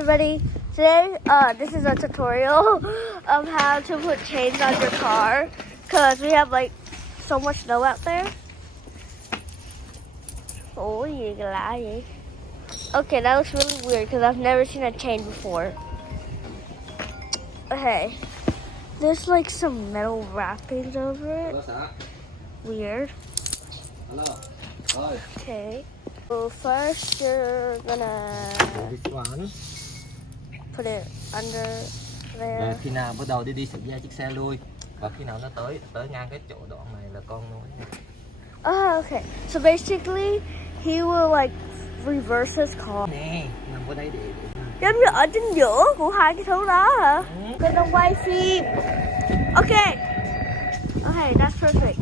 everybody. Today, this is a tutorial of how to put chains on your car because we have like so much snow out there. Oh, gì cái lá vậy? Okay, that looks really weird because I've never seen a chain before. Okay, there's like some metal wrappings over it. Weird. Okay. So first you're gonna put it under there. Rồi khi nào bắt đầu đi sẽ ra chiếc xe lui và khi nào nó tới ngang cái chỗ đoạn này là con nối. Okay. So basically, he will like reverse his car. Nè, nằm ở đây để. Giống như ở trên giữa của hai cái thứ đó hả? Bên đang quay phim. Okay. Okay, that's perfect.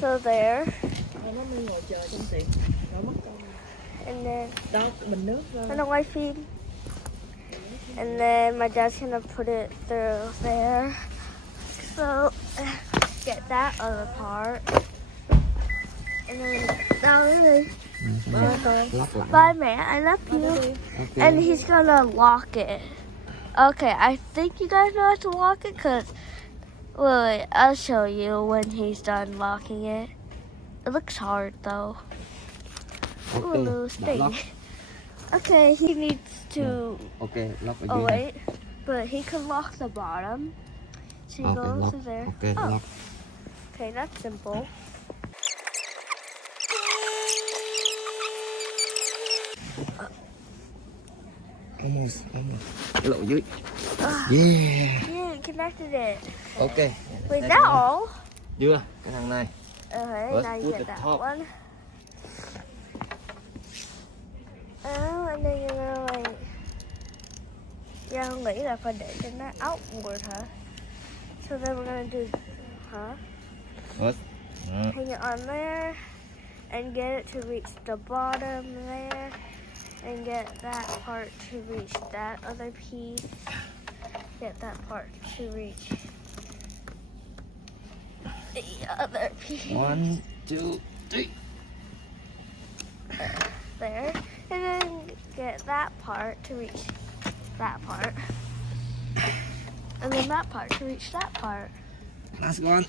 So there. And then bên đang quay phim. And then my dad's gonna put it through there. So get that other part. And then down there. Bye, man. I love you. Okay. And he's gonna lock it. Okay, I think you guys know how to lock it because, wait, I'll show you when he's done locking it. It looks hard though. Ooh, a little sting. Okay, he needs to. Okay, lock again. Oh wait, but he can lock the bottom. So he goes lock. to there. Okay, lock. Okay, that's simple. Almost. Lộ dưới. Yeah. Yeah, connected it. Okay. Wait, is that all? Chưa, cái thằng này. Okay, Let's now you put get the that top. one. Oh, and then you're gonna like. Yeah, không nghĩ là phải để cho nó outward hả? So then we're gonna do, What? Hang it on there, and get it to reach the bottom there, and get that part to reach that other piece. Get that part to reach the other piece. 1, 2, 3. There, and then get that part to reach that part, and then that part to reach that part. Last one.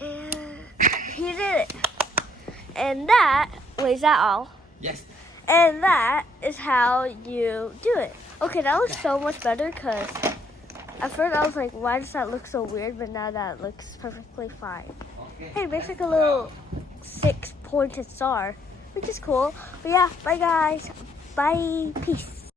And he did it. And that, wait, is that all? Yes. And that is how you do it. Okay, that looks so much better because at first I was like, why does that look so weird? But now that looks perfectly fine. Okay. Hey, it makes like a little 6-pointed star, which is cool. But yeah, bye guys. Bye. Peace.